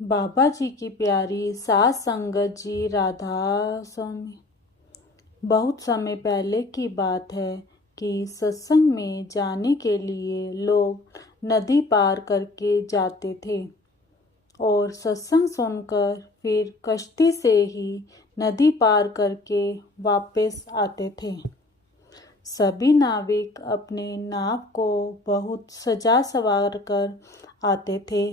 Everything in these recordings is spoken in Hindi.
बाबा जी की प्यारी सास संगत जी राधा स्वामी। बहुत समय पहले की बात है कि सत्संग में जाने के लिए लोग नदी पार करके जाते थे और सत्संग सुनकर फिर कश्ती से ही नदी पार करके वापस आते थे। सभी नाविक अपने नाव को बहुत सजा सवार कर आते थे,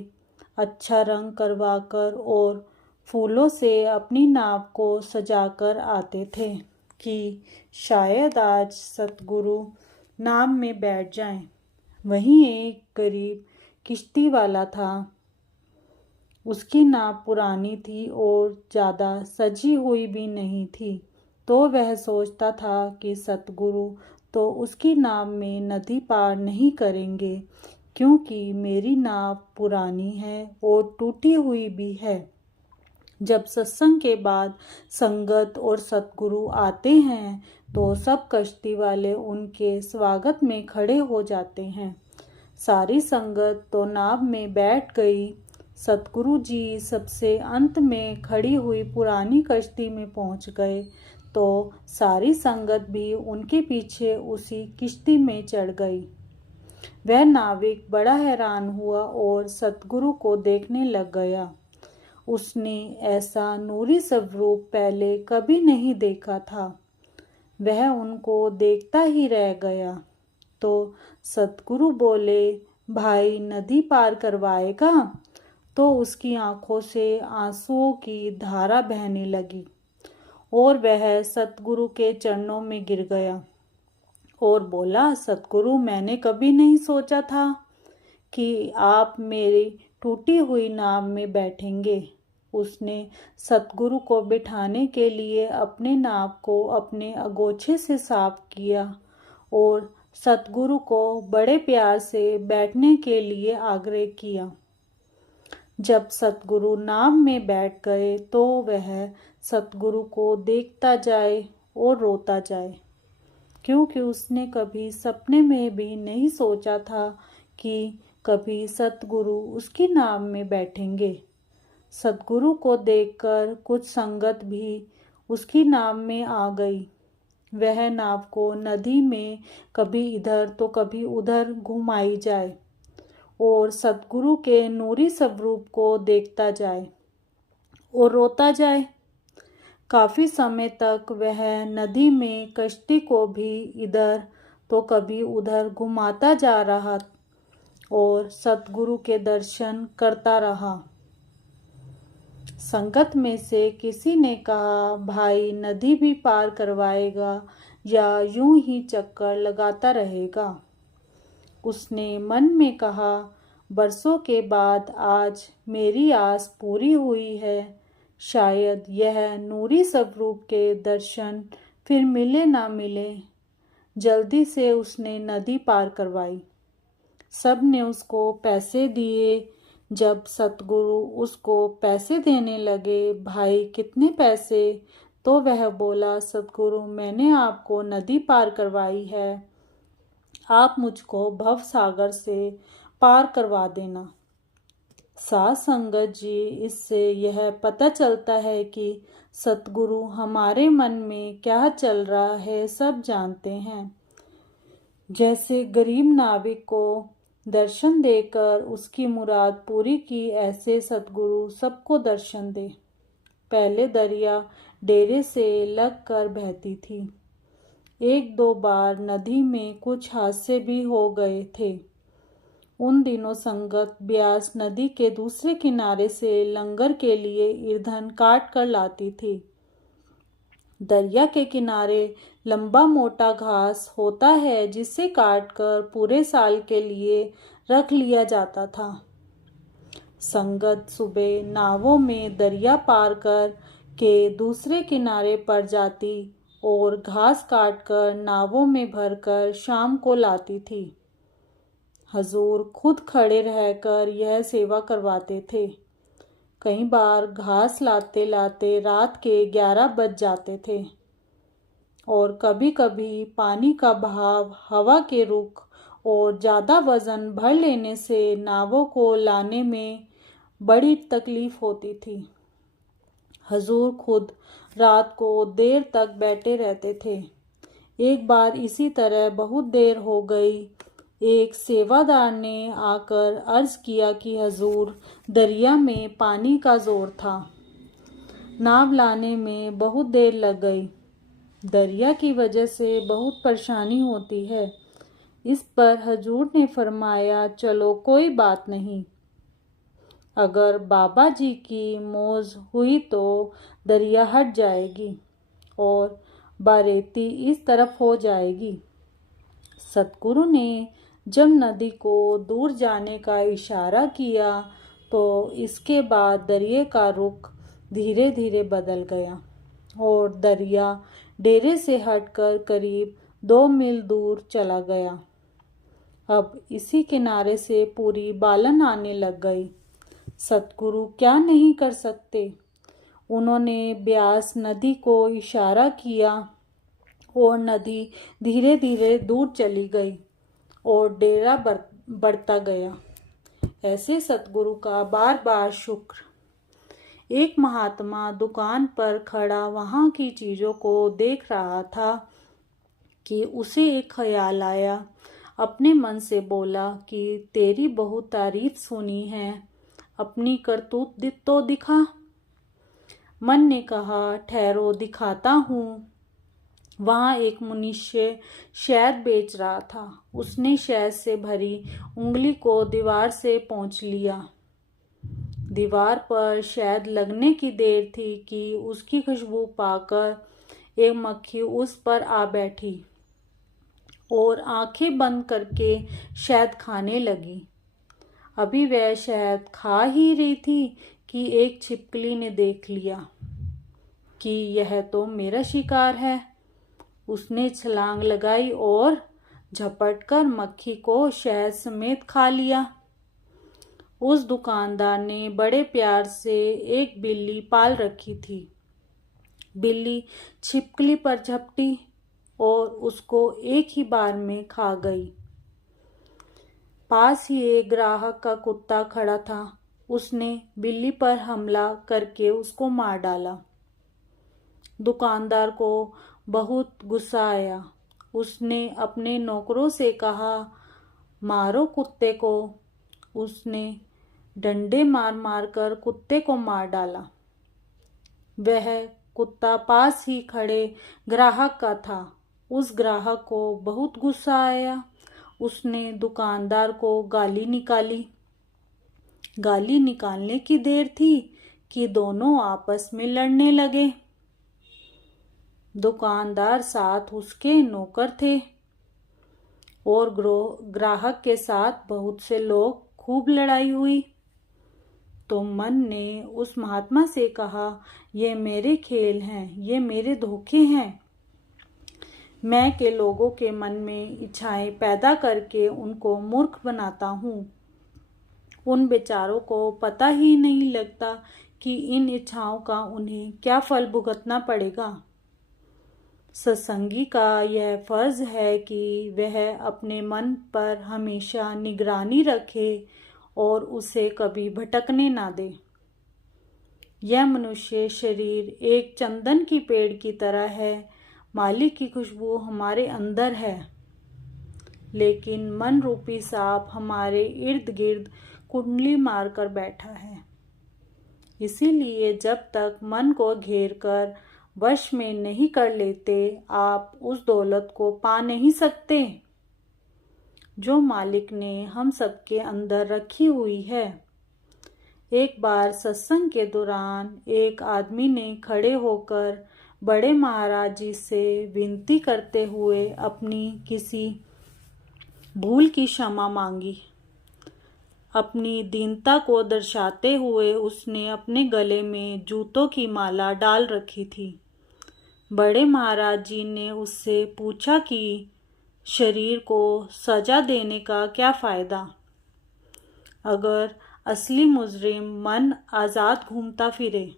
अच्छा रंग करवाकर और फूलों से अपनी नाव को सजाकर आते थे कि शायद आज सतगुरु नाव में बैठ जाएं। वहीं एक गरीब किश्ती वाला था। उसकी नाव पुरानी थी और ज़्यादा सजी हुई भी नहीं थी, तो वह सोचता था कि सतगुरु तो उसकी नाव में नदी पार नहीं करेंगे, क्योंकि मेरी नाव पुरानी है और टूटी हुई भी है। जब सत्संग के बाद संगत और सतगुरु आते हैं तो सब कश्ती वाले उनके स्वागत में खड़े हो जाते हैं। सारी संगत तो नाव में बैठ गई। सतगुरु जी सबसे अंत में खड़ी हुई पुरानी कश्ती में पहुंच गए तो सारी संगत भी उनके पीछे उसी किश्ती में चढ़ गई। वह नाविक बड़ा हैरान हुआ और सतगुरु को देखने लग गया। उसने ऐसा नूरी स्वरूप पहले कभी नहीं देखा था। वह उनको देखता ही रह गया। तो सतगुरु बोले, भाई नदी पार करवाएगा? तो उसकी आंखों से आंसुओं की धारा बहने लगी और वह सतगुरु के चरणों में गिर गया और बोला, सतगुरु मैंने कभी नहीं सोचा था कि आप मेरी टूटी हुई नाव में बैठेंगे। उसने सतगुरु को बिठाने के लिए अपने नाव को अपने अगोछे से साफ किया और सतगुरु को बड़े प्यार से बैठने के लिए आग्रह किया। जब सतगुरु नाव में बैठ गए तो वह सतगुरु को देखता जाए और रोता जाए, क्योंकि उसने कभी सपने में भी नहीं सोचा था कि कभी सतगुरु उसकी नाव में बैठेंगे। सतगुरु को देखकर कुछ संगत भी उसकी नाव में आ गई। वह नाव को नदी में कभी इधर तो कभी उधर घुमाई जाए और सतगुरु के नूरी स्वरूप को देखता जाए और रोता जाए। काफी समय तक वह नदी में कश्ती को भी इधर तो कभी उधर घुमाता जा रहा और सतगुरु के दर्शन करता रहा। संगत में से किसी ने कहा, भाई नदी भी पार करवाएगा या यूं ही चक्कर लगाता रहेगा? उसने मन में कहा, बरसों के बाद आज मेरी आस पूरी हुई है। शायद यह नूरी स्वरूप के दर्शन फिर मिले ना मिले। जल्दी से उसने नदी पार करवाई। सब ने उसको पैसे दिए। जब सतगुरु उसको पैसे देने लगे, भाई कितने पैसे? तो वह बोला, सतगुरु मैंने आपको नदी पार करवाई है, आप मुझको भव सागर से पार करवा देना। साध संगत जी, इससे यह पता चलता है कि सतगुरु हमारे मन में क्या चल रहा है सब जानते हैं। जैसे गरीब नाविक को दर्शन देकर उसकी मुराद पूरी की, ऐसे सतगुरु सबको दर्शन दे। पहले दरिया डेरे से लग कर बहती थी। एक दो बार नदी में कुछ हादसे भी हो गए थे। उन दिनों संगत ब्यास नदी के दूसरे किनारे से लंगर के लिए ईंधन काट कर लाती थी। दरिया के किनारे लंबा मोटा घास होता है, जिसे काटकर पूरे साल के लिए रख लिया जाता था। संगत सुबह नावों में दरिया पार कर के दूसरे किनारे पर जाती और घास काटकर नावों में भरकर शाम को लाती थी। हजूर खुद खड़े रहकर यह सेवा करवाते थे। कई बार घास लाते लाते रात के 11 बज जाते थे और कभी कभी पानी का बहाव, हवा के रुख और ज़्यादा वजन भर लेने से नावों को लाने में बड़ी तकलीफ होती थी। हजूर खुद रात को देर तक बैठे रहते थे। एक बार इसी तरह बहुत देर हो गई। एक सेवादार ने आकर अर्ज किया कि हजूर, दरिया में पानी का जोर था, नाव लाने में बहुत देर लग गई। दरिया की वजह से बहुत परेशानी होती है। इस पर हजूर ने फरमाया, चलो कोई बात नहीं, अगर बाबा जी की मौज हुई तो दरिया हट जाएगी और बारेती इस तरफ हो जाएगी। सतगुरु ने जब नदी को दूर जाने का इशारा किया तो इसके बाद दरिया का रुख धीरे धीरे बदल गया और दरिया डेरे से हटकर करीब 2 मील दूर चला गया। अब इसी किनारे से पूरी बालन आने लग गई। सतगुरु क्या नहीं कर सकते। उन्होंने ब्यास नदी को इशारा किया और नदी धीरे धीरे दूर चली गई और डेरा बढ़ता गया। ऐसे सतगुरु का बार बार शुक्र। एक महात्मा दुकान पर खड़ा वहां की चीजों को देख रहा था कि उसे एक ख्याल आया। अपने मन से बोला कि तेरी बहुत तारीफ सुनी है, अपनी करतूत तो दिखा। मन ने कहा, ठहरो दिखाता हूँ। वहां एक मनुष्य शहद बेच रहा था। उसने शहद से भरी उंगली को दीवार से पोंछ लिया। दीवार पर शहद लगने की देर थी कि उसकी खुशबू पाकर एक मक्खी उस पर आ बैठी और आंखें बंद करके शहद खाने लगी। अभी वह शहद खा ही रही थी कि एक छिपकली ने देख लिया कि यह तो मेरा शिकार है। उसने छलांग लगाई और झपटकर मक्खी को शहद समेत खा लिया। उस दुकानदार ने बड़े प्यार से एक बिल्ली पाल रखी थी। बिल्ली छिपकली पर झपटी और उसको एक ही बार में खा गई। पास ही एक ग्राहक का कुत्ता खड़ा था। उसने बिल्ली पर हमला करके उसको मार डाला। दुकानदार को बहुत गुस्सा आया। उसने अपने नौकरों से कहा, मारो कुत्ते को। उसने डंडे मार मार कर कुत्ते को मार डाला। वह कुत्ता पास ही खड़े ग्राहक का था। उस ग्राहक को बहुत गुस्सा आया। उसने दुकानदार को गाली निकाली। गाली निकालने की देर थी कि दोनों आपस में लड़ने लगे। दुकानदार साथ उसके नौकर थे और ग्राहक के साथ बहुत से लोग। खूब लड़ाई हुई तो मन ने उस महात्मा से कहा, ये मेरे खेल हैं, ये मेरे धोखे हैं। मैं के लोगों के मन में इच्छाएं पैदा करके उनको मूर्ख बनाता हूँ। उन बेचारों को पता ही नहीं लगता कि इन इच्छाओं का उन्हें क्या फल भुगतना पड़ेगा। सत्संगी का यह फर्ज है कि वह अपने मन पर हमेशा निगरानी रखे और उसे कभी भटकने ना दे। यह मनुष्य शरीर एक चंदन की पेड़ की तरह है। मालिक की खुशबू हमारे अंदर है, लेकिन मन रूपी सांप हमारे इर्द गिर्द कुंडली मारकर बैठा है। इसीलिए जब तक मन को घेर कर वश में नहीं कर लेते, आप उस दौलत को पा नहीं सकते जो मालिक ने हम सबके अंदर रखी हुई है। एक बार सत्संग के दौरान एक आदमी ने खड़े होकर बड़े महाराज जी से विनती करते हुए अपनी किसी भूल की क्षमा मांगी। अपनी दीनता को दर्शाते हुए उसने अपने गले में जूतों की माला डाल रखी थी। बड़े महाराज जी ने उससे पूछा कि शरीर को सजा देने का क्या फायदा? अगर असली मुजरिम मन आज़ाद घूमता फिरे।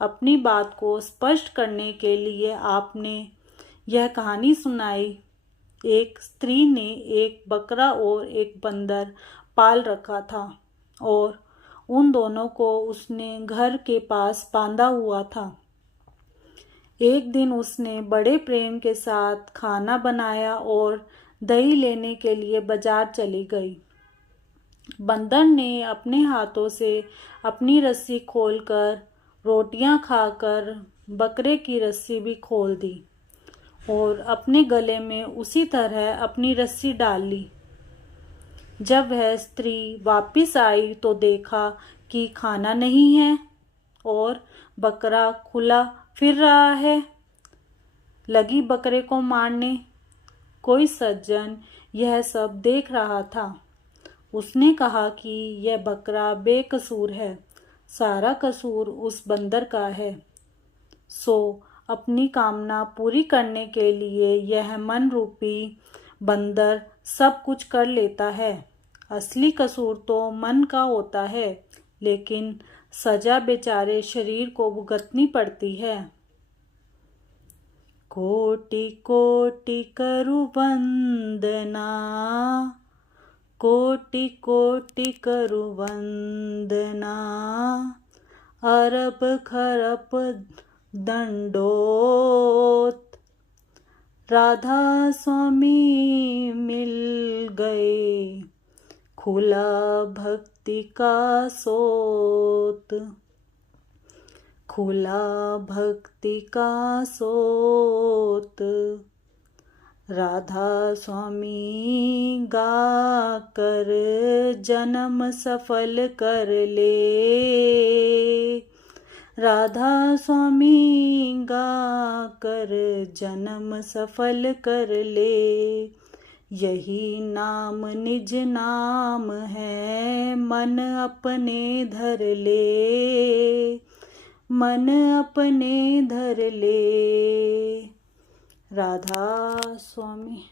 अपनी बात को स्पष्ट करने के लिए आपने यह कहानी सुनाई। एक स्त्री ने एक बकरा और एक बंदर पाल रखा था और उन दोनों को उसने घर के पास बांधा हुआ था। एक दिन उसने बड़े प्रेम के साथ खाना बनाया और दही लेने के लिए बाजार चली गई। बंदर ने अपने हाथों से अपनी रस्सी खोलकर रोटियां खाकर बकरे की रस्सी भी खोल दी और अपने गले में उसी तरह अपनी रस्सी डाल ली। जब वह स्त्री वापस आई तो देखा कि खाना नहीं है और बकरा खुला फिर रहा है। लगी बकरे को मारने। कोई सज्जन यह सब देख रहा था। उसने कहा कि यह बकरा बेकसूर है, सारा कसूर उस बंदर का है। सो अपनी कामना पूरी करने के लिए यह मन रूपी बंदर सब कुछ कर लेता है। असली कसूर तो मन का होता है, लेकिन सजा बेचारे शरीर को भुगतनी पड़ती है। कोटि कोटि करु वंदना, कोटि कोटि करु वंदना, अरब खरब दंडोत, राधा स्वामी मिल गए, खुला भक्ति का सोत, खुला भक्ति का सोत। राधा स्वामी गा कर जन्म सफल कर ले, राधा स्वामी गा कर जन्म सफल कर ले। यही नाम निज नाम है, मन अपने धर ले, मन अपने धर ले। राधा स्वामी।